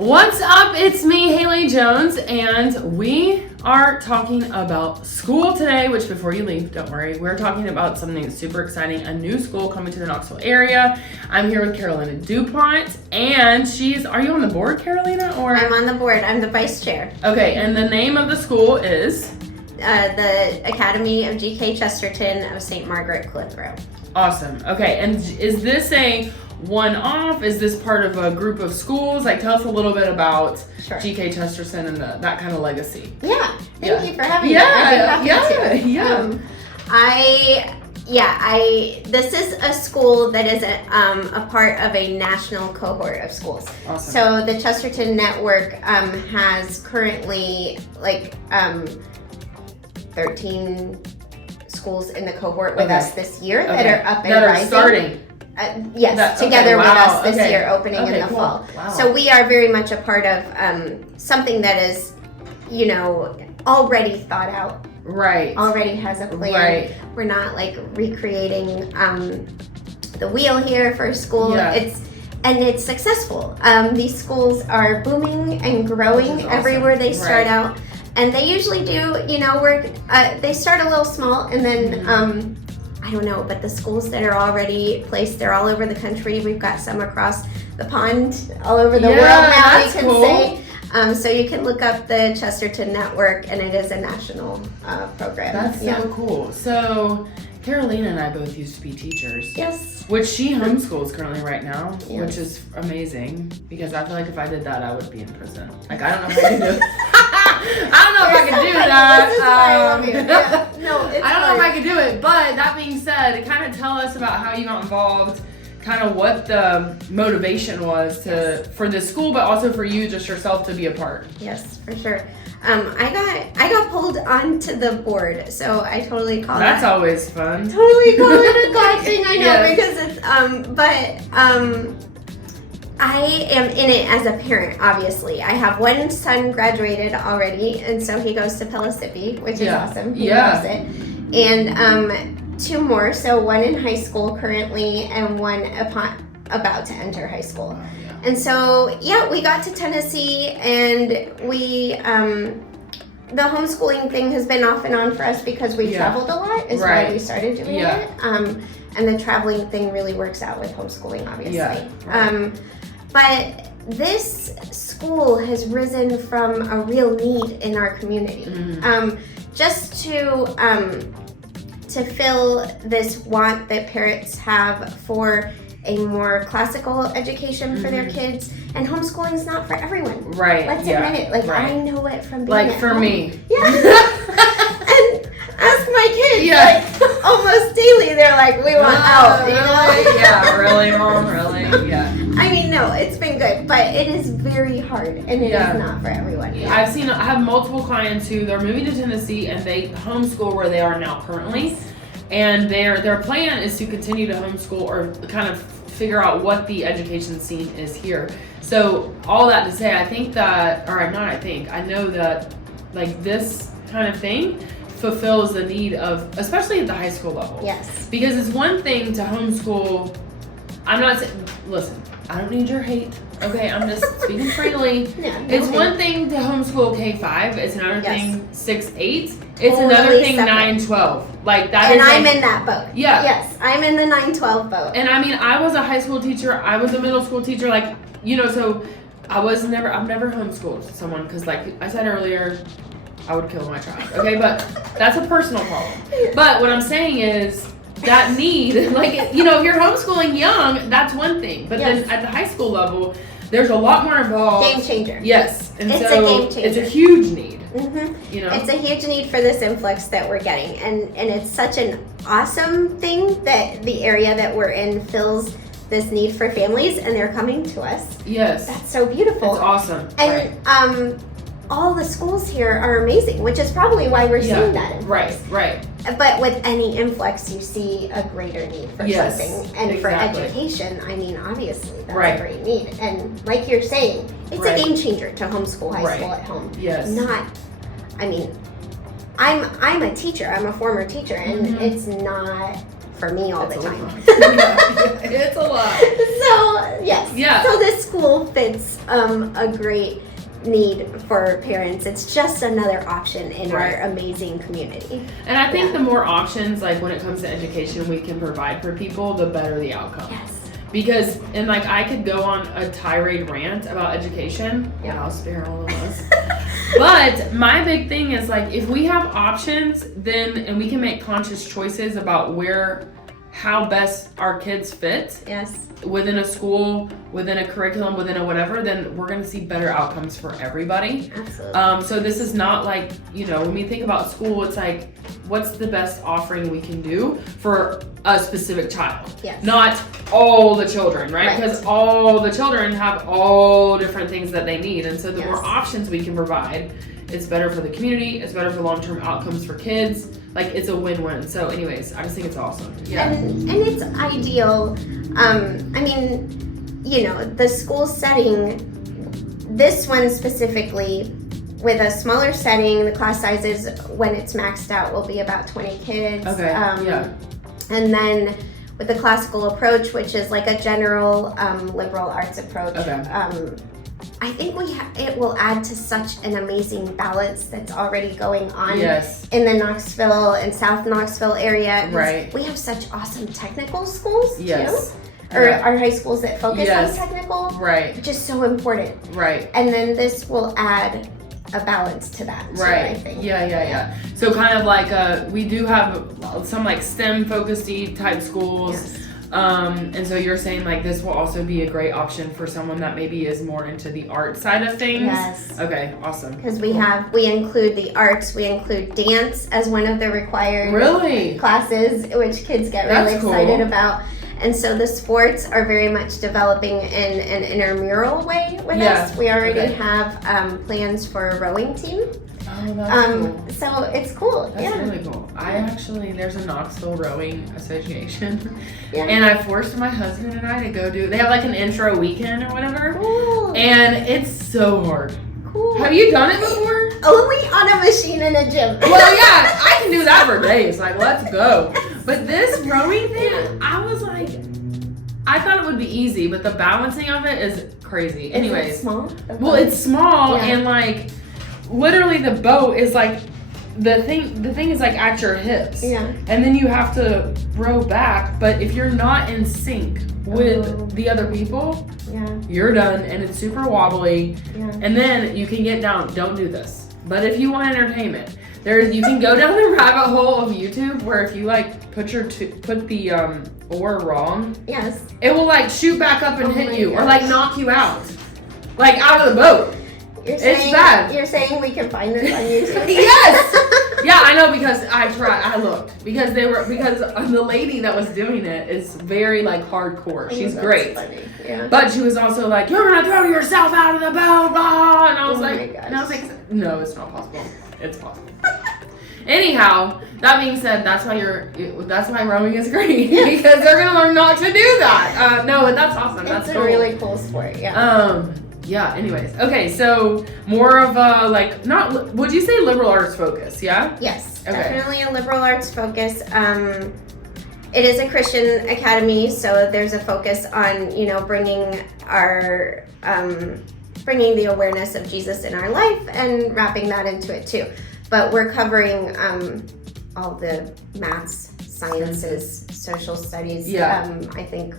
What's up? It's me, Haley Jones, and we are talking about school today, which before you leave, don't worry, we're talking about something that's super exciting, a new school coming to the Knoxville area. I'm here with Carolina DuPont, and are you on the board, Carolina? Or I'm on the board. I'm the vice chair. Okay, and the name of the school is? The Academy of GK Chesterton of St. Margaret Clitheroe. Awesome. Okay, and is this a one-off? Is this part of a group of schools? Like, tell us a little bit about GK Chesterton and that kind of legacy. Yeah, thank you for having me. This is a school that is a part of a national cohort of schools. Awesome. So the Chesterton Network has currently 13 schools in the cohort with us this year that are up and rising. Starting. Together with us this year, opening in the fall. Wow. So we are very much a part of something that is, already thought out. Right. Already has a plan. Right. We're not recreating the wheel here for a school. Yeah. It's successful. These schools are booming and growing awesome. Everywhere they start out. And they usually do, they start a little small and then, I don't know, but the schools that are already placed, they're all over the country. We've got some across the pond, all over the world now, you can say. So you can look up the Chesterton Network, and it is a national program. That's so cool. So Carolina and I both used to be teachers. Yes. Which she homeschools currently right now, yes. which is amazing because I feel like if I did that, I would be in prison. Like, I don't know if I can do it. I don't know if I can do that. This is why I love you. I don't know if I can do it, but that being said, kind of tell us about how you got involved, kind of what the motivation was for this school, but also for you just yourself to be a part. Yes, for sure. I got pulled onto the board, so I totally call That's always fun. Totally call it a God thing, I know, yes. because it's I am in it as a parent, obviously. I have one son graduated already, and so he goes to Pellissippi, which is awesome. He loves it. And two more, so one in high school currently, and one about to enter high school. And so, we got to Tennessee, and we, the homeschooling thing has been off and on for us because we traveled a lot, is why we started doing it. And the traveling thing really works out with homeschooling, obviously. Yeah, but this school has risen from a real need in our community. Just to fill this want that parents have for a more classical education for their kids, and homeschooling is not for everyone. Right. Let's admit it. I know it from being at for home. me. Yeah. And ask my kids. Almost daily, they're like, "We want out." Really? Yeah. Really, Mom. Really? Yeah. I mean, no, it's been good, but it is very hard, and it is not for everyone. I have multiple clients who they're moving to Tennessee and they homeschool where they are now currently. And their plan is to continue to homeschool or kind of figure out what the education scene is here. So all that to say, I know that this kind of thing fulfills the need of, especially at the high school level. Yes. Because it's one thing to homeschool. I'm not saying, listen, I don't need your hate. Okay, I'm just speaking freely. It's one thing to homeschool K-5. It's another thing 6-8. It's another thing 9-12. Like that. And I'm in that boat. Yeah. Yes, I'm in the 9-12 boat. And I mean, I was a high school teacher. I was a middle school teacher. So I've never homeschooled someone because, like I said earlier, I would kill my child. Okay, but that's a personal problem. But what I'm saying is, that need, if you're homeschooling young, that's one thing. But then at the high school level, there's a lot more involved. Game changer. Yes. And it's so a game changer. It's a huge need. It's a huge need for this influx that we're getting. And it's such an awesome thing that the area that we're in fills this need for families, and they're coming to us. Yes. That's so beautiful. It's awesome. And all the schools here are amazing, which is probably why we're seeing that influx. Right. But with any influx, you see a greater need for something. And for education, I mean, obviously, that's a great need. And like you're saying, it's a game changer to homeschool high school at home. Yes. I'm a teacher. I'm a former teacher, and it's not for me all the time. It's a lot. So, yes. Yeah. So this school fits a great need for parents. It's just another option in our amazing community. And I think the more options, like when it comes to education, we can provide for people, the better the outcome. Yes. Because, and like I could go on a tirade rant about education. Yeah, I'll spare all of us. But my big thing is like, if we have options, then, and we can make conscious choices about how best our kids fit. Yes. Within a school, within a curriculum, within a whatever, then we're going to see better outcomes for everybody. Absolutely. So this is not like, when we think about school, it's like, what's the best offering we can do for a specific child? Yes. Not all the children, right? Because all the children have all different things that they need. And so the more options we can provide, it's better for the community, it's better for long-term outcomes for kids. Like, it's a win-win. So anyways, I just think it's awesome. Yeah. And it's ideal. The school setting, this one specifically, with a smaller setting, the class sizes, when it's maxed out, will be about 20 kids. Okay, And then with the classical approach, which is like a general liberal arts approach, I think it will add to such an amazing balance that's already going on in the Knoxville and South Knoxville area. Right. We have such awesome technical schools too. Or our high schools that focus on technical. Right. Which is so important. Right. And then this will add a balance to that too, I think. Yeah. So kind of like we do have some like STEM focused type schools. Yes. And so you're saying like this will also be a great option for someone that maybe is more into the art side of things? Yes. Okay, awesome. Because we include the arts, we include dance as one of the required classes, which kids get really excited about. And so the sports are very much developing in an intramural way with us. We already have plans for a rowing team. Oh, that's cool. So it's cool. That's really cool. There's a Knoxville Rowing Association. And I forced my husband and I to go they have like an intro weekend or whatever. Cool. And it's so hard. Cool. Have you done it before? Only on a machine in a gym. Well, yeah, I can do that for days. Like, let's go. But this rowing thing, I was like, I thought it would be easy, but the balancing of it is crazy. Anyways. Is it small? Well, it's small and like, literally the boat is like, the thing is like at your hips. Yeah. And then you have to row back, but if you're not in sync with the other people, you're done, and it's super wobbly. Yeah. And then you can get down. Don't do this. But if you want entertainment, you can go down the rabbit hole of YouTube where if you like put the oar wrong, it will like shoot back up and hit you or like knock you out, like out of the boat. It's bad. You're saying we can find this on YouTube? Yes. Yeah, I know because I looked because the lady that was doing it is very like hardcore. She's great. Funny. Yeah. But she was also like, "You're gonna throw yourself out of the boat," blah. And I was like, "No, it's not possible. It's possible." Anyhow, that being said, that's why rowing is great because they're gonna learn not to do that. No, but that's awesome. That's a really cool sport. Yeah. Anyways, okay. So more of a would you say liberal arts focus? Yeah. Yes. Okay. Definitely a liberal arts focus. It is a Christian academy, so there's a focus on bringing the awareness of Jesus in our life and wrapping that into it too. But we're covering all the maths, sciences, social studies. I think,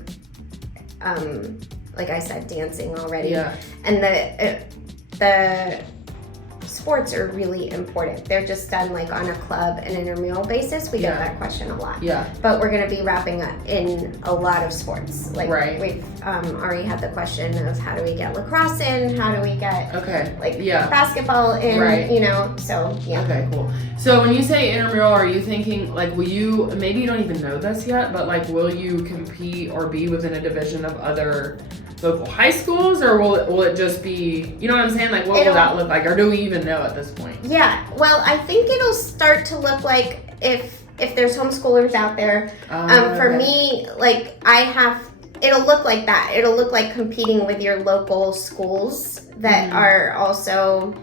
like I said, dancing already. Yeah. And the sports are really important. They're just done like on a club and intramural basis. We get that question a lot. Yeah. But we're going to be wrapping up in a lot of sports. Like we've already had the question of how do we get lacrosse in? How do we get basketball in? Right. So yeah. Okay, cool. So when you say intramural, are you thinking like will you? Maybe you don't even know this yet, but like will you compete or be within a division of other local high schools, or will it just be, you know what I'm saying? Like, what will that look like, or do we even know at this point? Yeah, well, I think it'll start to look like if there's homeschoolers out there. For me, like it'll look like that. It'll look like competing with your local schools that are also,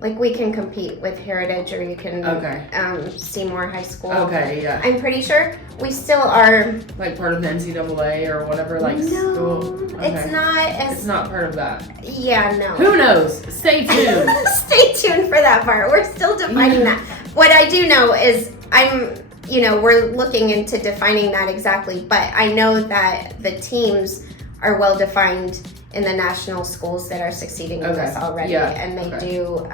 like we can compete with Heritage, or you can Seymour High School. Okay, yeah. I'm pretty sure we still are like part of the NCAA or whatever, like no, school. Okay. It's not part of that. Yeah, no. Who knows? Stay tuned. Stay tuned for that part. We're still defining that. What I do know is we're looking into defining that exactly, but I know that the teams are well defined in the national schools that are succeeding in this already, and they do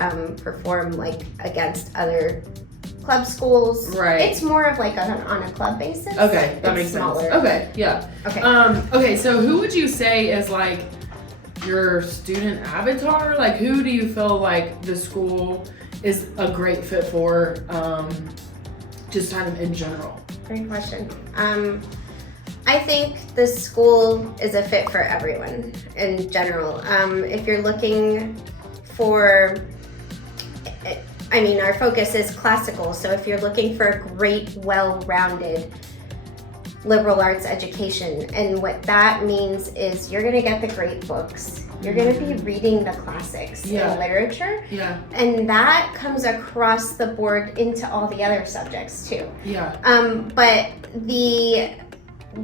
perform like against other club schools. Right. It's more of like on a club basis. Okay, that makes smaller. sense. Okay, yeah. Okay. Okay, so who would you say is like your student avatar? Like, who do you feel like the school is a great fit for, just kind of in general? Great question. I think the school is a fit for everyone in general. If you're looking for, our focus is classical, so if you're looking for a great, well-rounded liberal arts education, and what that means is you're going to get the great books, you're going to be reading the classics in literature, and that comes across the board into all the other subjects too. But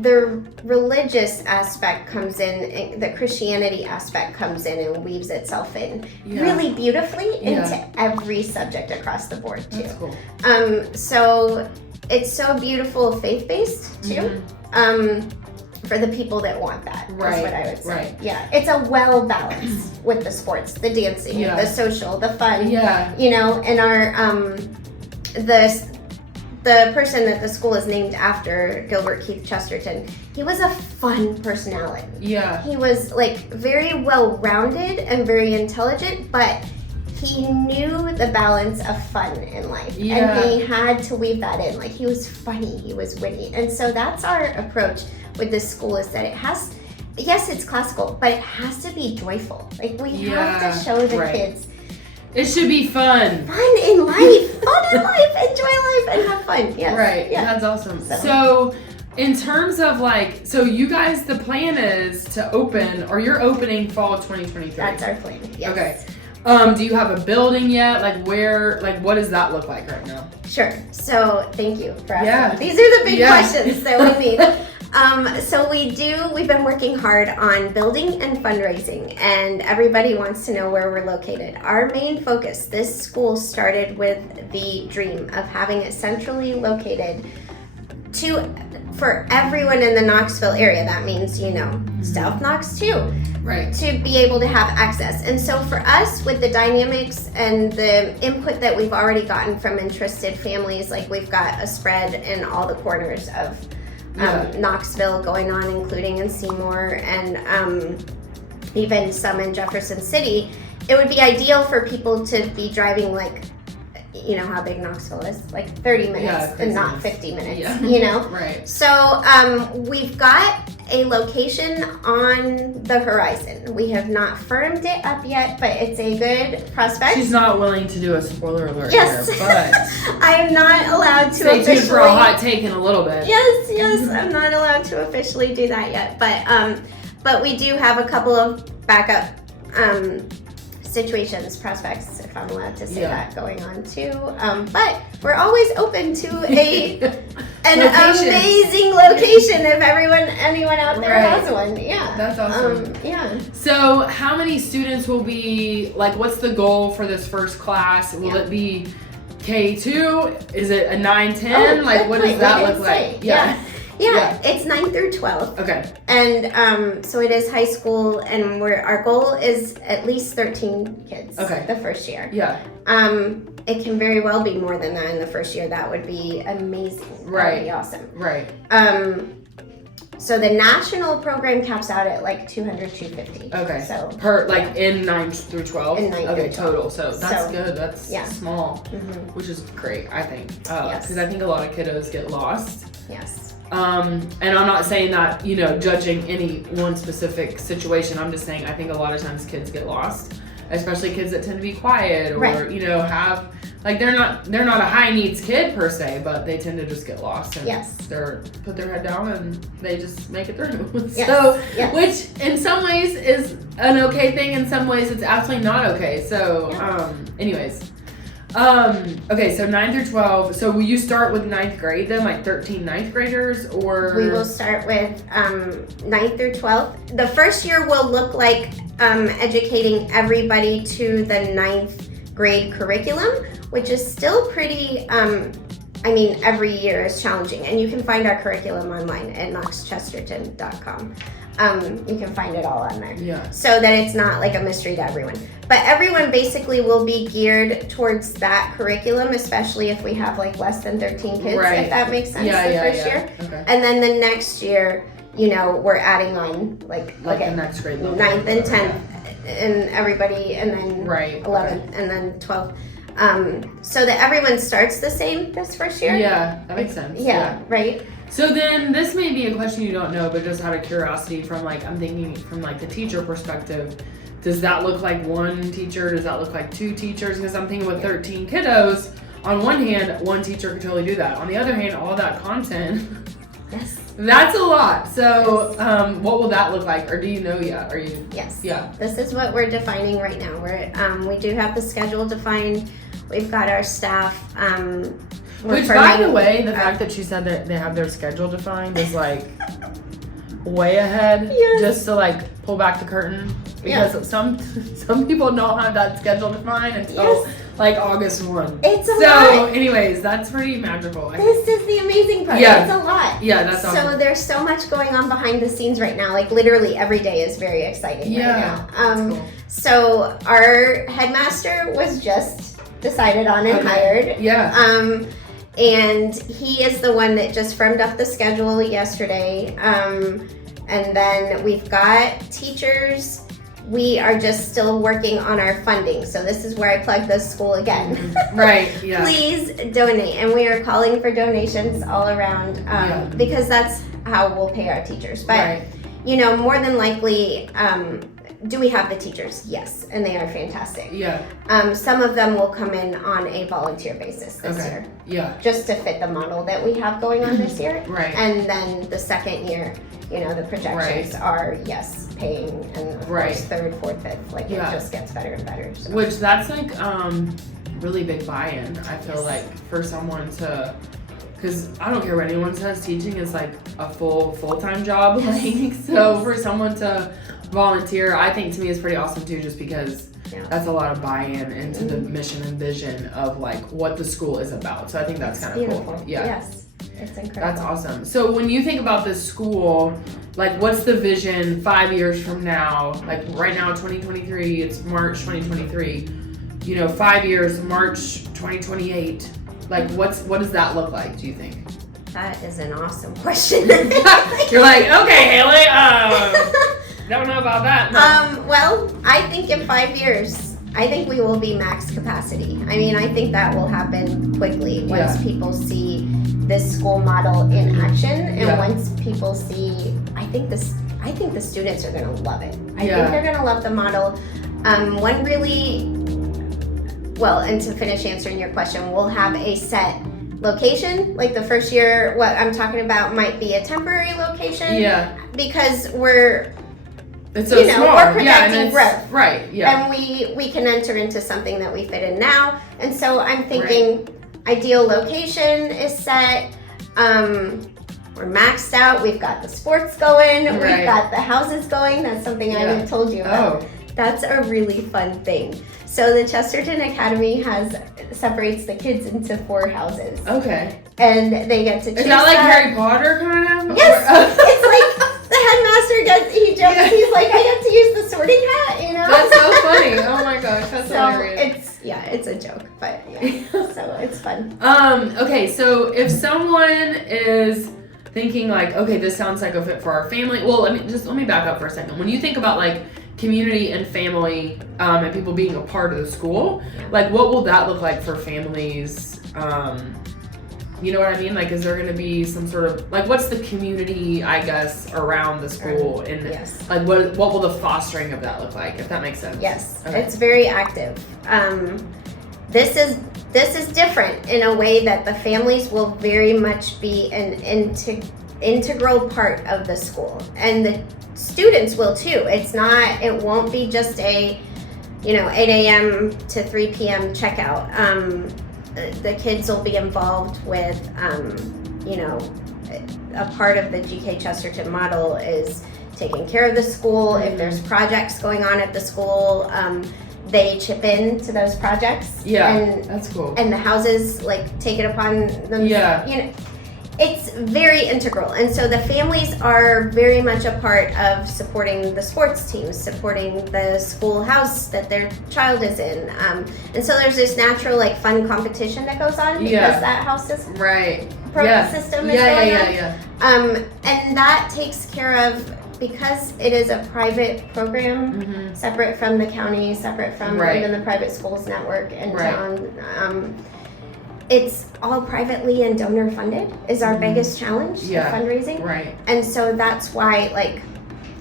the religious aspect comes in, the Christianity aspect comes in and weaves itself in really beautifully into every subject across the board too. That's cool. So it's so beautiful faith-based too. For the people that want that, is what I would say. Right. Yeah, it's a well balance with the sports, the dancing, the social, the fun. And our the person that the school is named after, Gilbert Keith Chesterton, he was a fun personality. He was like very well-rounded and very intelligent, but he knew the balance of fun in life. And he had to weave that in. Like, he was funny, he was witty. And so that's our approach with this school, is that it has, yes, it's classical, but it has to be joyful. Like, we have to show the kids. It should be fun. Fun in life. Fun in life. Enjoy life and have fun. Yes. Right. Yeah. That's awesome. So in terms of like, so you guys, the plan is to open, or you're opening fall of 2023. That's our plan. Yes. Okay. Do you have a building yet? Like where, like what does that look like right now? Sure. So thank you for asking. These are the big questions that we need. So we've been working hard on building and fundraising, and everybody wants to know where we're located. Our main focus, this school started with the dream of having it centrally located for everyone in the Knoxville area. That means, South Knox too. Right. To be able to have access. And so for us, with the dynamics and the input that we've already gotten from interested families, like we've got a spread in all the corners of Knoxville going on, including in Seymour, and even some in Jefferson City. It would be ideal for people to be driving, like, you know how big Knoxville is, like 30 minutes and not 50 minutes, Right. So we've got a location on the horizon. We have not firmed it up yet, but it's a good prospect. She's not willing to do a spoiler alert here, but I am not allowed to stay tuned for a hot take in a little bit. Yes, I'm not allowed to officially do that yet, but we do have a couple of backup situations, prospects, if I'm allowed to say that, going on too. But we're always open to an amazing location if anyone out there has one. Yeah. That's awesome. So how many students will be, like, what's the goal for this first class? Will it be K2? Is it a 9-10? Like, what does that look like? Yeah, it's 9 through 12. Okay. And so it is high school, and our goal is at least 13 kids the first year. Yeah. It can very well be more than that in the first year. That would be amazing. That would be awesome. Right. So the national program caps out at like 200, 250. Okay. So in 9 through 12? In 9 through 12. Total. So that's good. That's small, which is great, I think. Because I think a lot of kiddos get lost. Yes. And I'm not saying that, judging any one specific situation. I'm just saying I think a lot of times kids get lost, especially kids that tend to be quiet or, have, like, they're not a high needs kid per se, but they tend to just get lost and they're put their head down and they just make it through. Which in some ways is an okay thing. In some ways, it's absolutely not okay. So, anyways. Okay, so 9 through 12. So will you start with 9th grade then, like 13 ninth graders, or? We will start with 9th through 12th. The first year will look like educating everybody to the 9th grade curriculum, which is still pretty, every year is challenging. And you can find our curriculum online at knoxchesterton.com. You can find it all on there. Yeah. So that it's not like a mystery to everyone. But everyone basically will be geared towards that curriculum, especially if we have like less than 13 kids, if that makes sense, first year. Okay. And then the next year, we're adding on like the next grade level. 9th and 10th and everybody, and then 11th and then 12th. So that everyone starts the same this first year. Yeah, that makes sense. Yeah, right. So then this may be a question you don't know, but just out of curiosity from I'm thinking from the teacher perspective, does that look like one teacher? Does that look like two teachers? Because I'm thinking with 13 kiddos, on one hand, one teacher could totally do that. On the other hand, all that content, that's a lot. So what will that look like? Or do you know yet? Are you? Yes. Yeah. This is what we're defining right now. We do have the schedule defined. We've got our staff. Which, by the way, the fact that she said that they have their schedule defined is way ahead. Yes. Just to pull back the curtain, because some people don't have that schedule defined until August 1. It's a lot. So, anyways, that's pretty magical. This is the amazing part. Yeah. It's a lot. Yeah, that's awesome. So there's so much going on behind the scenes right now. Literally every day is very exciting right now. Cool. So our headmaster was just decided on and hired. Yeah. And he is the one that just firmed up the schedule yesterday. And then we've got teachers. We are just still working on our funding. So this is where I plug the school again. Right, yeah. Please donate. And we are calling for donations all around because that's how we'll pay our teachers. But, more than likely, do we have the teachers? Yes, and they are fantastic. Yeah. Some of them will come in on a volunteer basis this year. Yeah. Just to fit the model that we have going on this year. Right. And then the second year, the projections are paying, and of course third, fourth, fifth. It just gets better and better. So. Which that's really big buy-in. I feel for someone to. Because I don't care what anyone says, teaching is a full-time job. So for someone to volunteer, I think to me is pretty awesome too, just because that's a lot of buy-in into the mission and vision of what the school is about. So I think that's kind of cool. Yeah. Yes, it's incredible. That's awesome. So when you think about this school, what's the vision 5 years from now? Right now, 2023, it's March 2023. 5 years, March 2028. What does that look like, do you think? That is an awesome question. You're okay, Haley, don't know about that. No. Well, I think in 5 years, I think we will be max capacity. I think that will happen quickly once people see this school model in action, and once people see, I think the students are going to love it. I think they're going to love the model. And to finish answering your question, we'll have a set location. The first year, what I'm talking about might be a temporary location. Yeah. Because we're projecting growth. Right, yeah. And we can enter into something that we fit in now. And so I'm thinking ideal location is set. We're maxed out. We've got the sports going. We've got the houses going. That's something I haven't told you about. That's a really fun thing. So the Chesterton Academy separates the kids into 4 houses. Okay. And they get to choose. Is that Harry Potter kind of? Yes. It's the headmaster he jokes. He's I get to use the sorting hat, That's so funny. Oh my gosh, that's hilarious. It's a joke, but so it's fun. Okay, so if someone is thinking okay, this sounds like a fit for our family. Well, let me back up for a second. When you think about community and family and people being a part of the school, what will that look like for families? You know what I mean? Is there going to be some sort of what's the community, I guess, around the school, and what will the fostering of that look like, if that makes sense? Yes, it's very active. This is different in a way that the families will very much be an integral part of the school, and the students will too. It won't be just a 8 a.m. to 3 p.m. checkout. The kids will be involved with, a part of the GK Chesterton model is taking care of the school. If there's projects going on at the school, they chip in to those projects. Yeah, and that's cool. And the houses take it upon them. Yeah. It's very integral, and so the families are very much a part of supporting the sports teams, supporting the schoolhouse that their child is in, and so there's this natural fun competition that goes on because that house is system is going on. And that takes care of, because it is a private program, separate from the county, separate from even the private schools network in town. It's all privately and donor funded is our biggest challenge, the fundraising. Right. And so that's why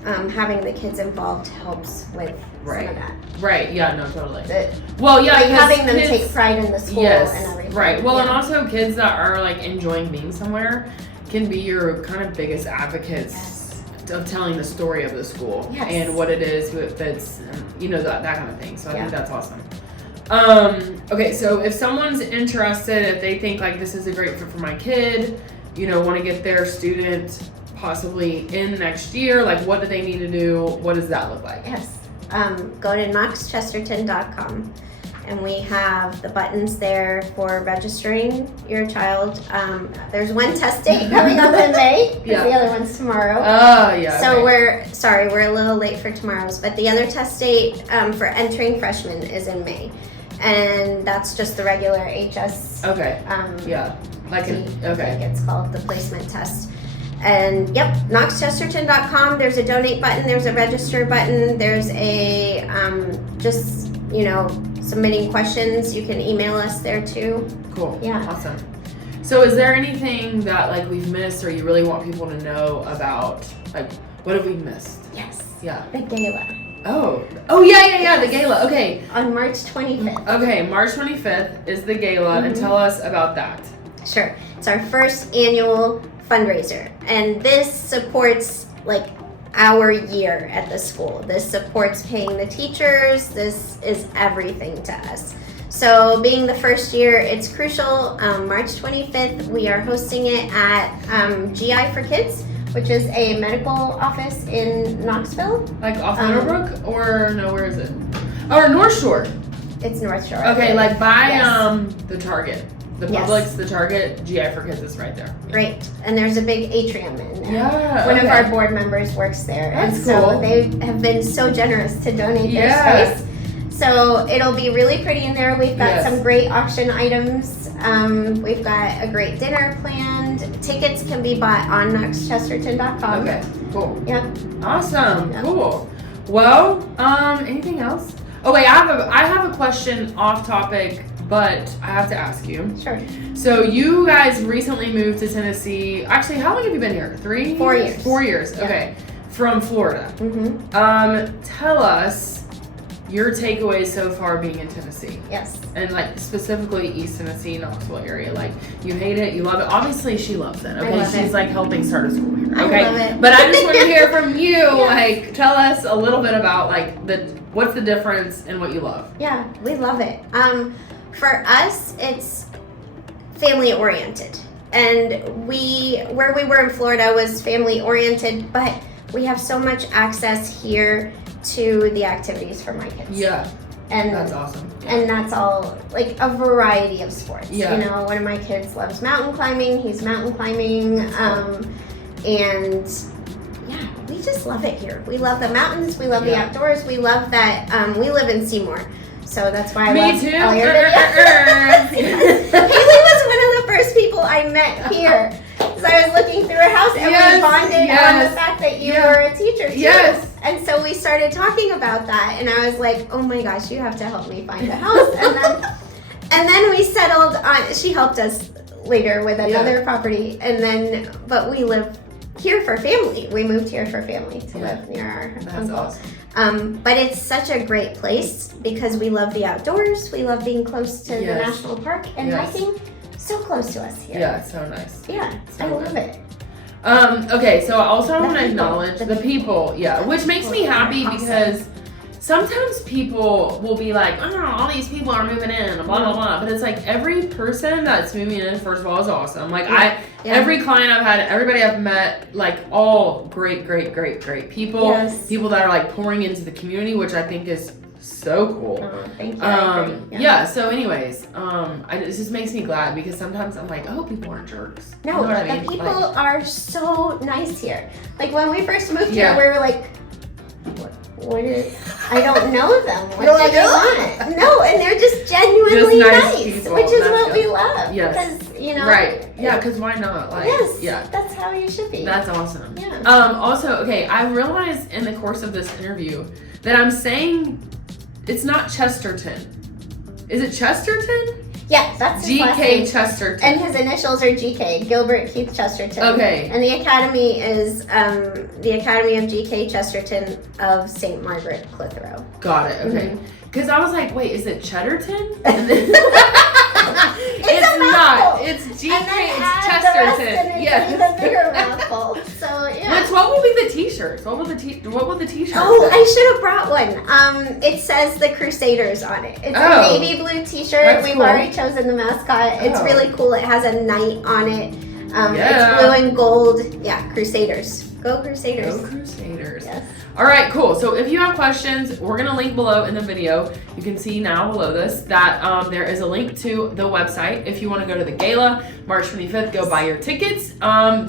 having the kids involved helps with some of that. Right, yeah, no, totally. Having them take pride in the school and everything. Right, well, and also kids that are enjoying being somewhere can be your kind of biggest advocates of telling the story of the school and what it is, who it fits, and, that kind of thing. So I think that's awesome. Okay, so if someone's interested, if they think this is a great fit for my kid, want to get their student possibly in next year, what do they need to do? What does that look like? Yes. Go to knoxchesterton.com, and we have the buttons there for registering your child. There's one test date coming up in May, because the other one's tomorrow. Oh, yeah. So we're a little late for tomorrow's, but the other test date for entering freshmen is in May. And that's just the regular HS. Okay. It's called the placement test. And knoxchesterton.com. There's a donate button. There's a register button. There's a submitting questions. You can email us there too. Cool. Yeah. Awesome. So, is there anything that we've missed, or you really want people to know about? What have we missed? Yes. Yeah. The gala. Oh yeah, the gala. Okay. On March 25th. Okay, March 25th is the gala, and tell us about that. Sure. It's our first annual fundraiser, and this supports our year at the school. This supports paying the teachers. This is everything to us. So being the first year, it's crucial. March 25th, we are hosting it at GI for Kids, which is a medical office in Knoxville. Off Meadowbrook, or no, where is it? Or North Shore. It's North Shore. Okay, by the Target. The Publix, the Target, GI for Kids is right there. Right, and there's a big atrium in there. Yeah, One of our board members works there. That's cool. So they have been so generous to donate their space. So it'll be really pretty in there. We've got some great auction items. We've got a great dinner planned. Tickets can be bought on knoxchesterton.com. Okay, cool. Yep. Awesome. Yep. Cool. Well, anything else? Okay, I have a question off topic, but I have to ask you. Sure. So you guys recently moved to Tennessee. Actually, how long have you been here? 4 years. 4 years. Yeah. Okay. From Florida. Tell us your takeaways so far being in Tennessee. Yes. And specifically East Tennessee, Knoxville area. You hate it, you love it. Obviously she loves it. Okay. She's helping start a school here. Okay. I love it. But I just want to hear from you. Tell us a little bit about what's the difference and what you love. Yeah, we love it. For us, it's family oriented. And where we were in Florida was family oriented, but we have so much access here to the activities for my kids. Yeah. And that's awesome. Yeah. And that's all a variety of sports. Yeah. One of my kids loves mountain climbing. He's mountain climbing. And we just love it here. We love the mountains. We love the outdoors. We love that we live in Seymour. So that's why I love too. all your videos. Haley was one of the first people I met here. So I was looking through a house and we bonded on the fact that you were a teacher too. Yes. And so we started talking about that, and I was like, oh my gosh, you have to help me find a house. And then we settled on, she helped us later with another property, but we live here for family. We moved here for family to live near our uncle. Awesome. But it's such a great place because we love the outdoors. We love being close to the national park and hiking. So close to us here. Yeah, it's so nice. Yeah, so I love it. Okay, so I also want to people. acknowledge the people, which makes me happy because sometimes people will be like, oh, all these people are moving in, blah, blah, blah. But it's like every person that's moving in, first of all, is awesome. Like, every client I've had, everybody I've met, like, all great people. Yes. People that are, like, pouring into the community, which I think is so cool. Oh, thank you. So anyways, it just makes me glad because sometimes I'm like, oh, people aren't jerks. No, you know what I mean? the people are so nice here. Like, when we first moved here, we were like, what is, I don't know them. What do they want? No, and they're just genuinely nice, people. which is what we love. Yes. Because, you know. Right. Yeah, because why not? Like, that's how you should be. That's awesome. Yeah. Also, okay, I realized in the course of this interview that I'm saying it's not Chesterton. Is it Chesterton? Yeah, that's his last name. GK Chesterton. And his initials are GK, Gilbert Keith Chesterton. Okay. And the academy is the Academy of GK Chesterton of St. Margaret, Clitheroe. Got it. Okay. Because I was like, wait, is it Cheddarton? And then it's not. It's GK. It's Chesterton. Yes. It's a bigger mouthful. So yeah. Which, what will be the T-shirts? What will the T-shirts? Oh, say? I should have brought one. It says the Crusaders on it. It's a navy blue T-shirt. We've already chosen the mascot. It's really cool. It has a knight on it. It's blue and gold. Yeah, Crusaders. Go Crusaders. Go Crusaders. Yes. All right, cool. So if you have questions, we're going to link below in the video. You can see now below this that there is a link to the website. If you want to go to the Gala, March 25th, go buy your tickets.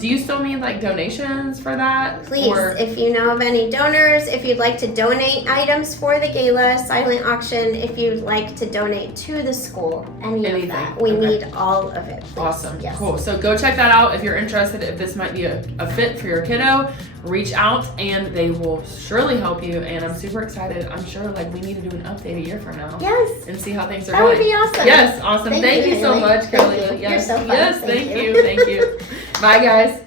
Do you still need like donations for that? Please, if you know of any donors, if you'd like to donate items for the Gala, silent auction, if you'd like to donate to the school, anything of that. We need all of it. Please. Awesome. Yes. Cool. So go check that out if you're interested, if this might be a fit for your kiddo. Reach out and they will surely help you, and I'm super excited. I'm sure like we need to do an update a year from now. Yes. And see how things are that going. That would be awesome. Yes, awesome. Thank you so much, Kelly. Thank you. Yes. You're so fun. Yes, thank you. Thank you. Bye guys.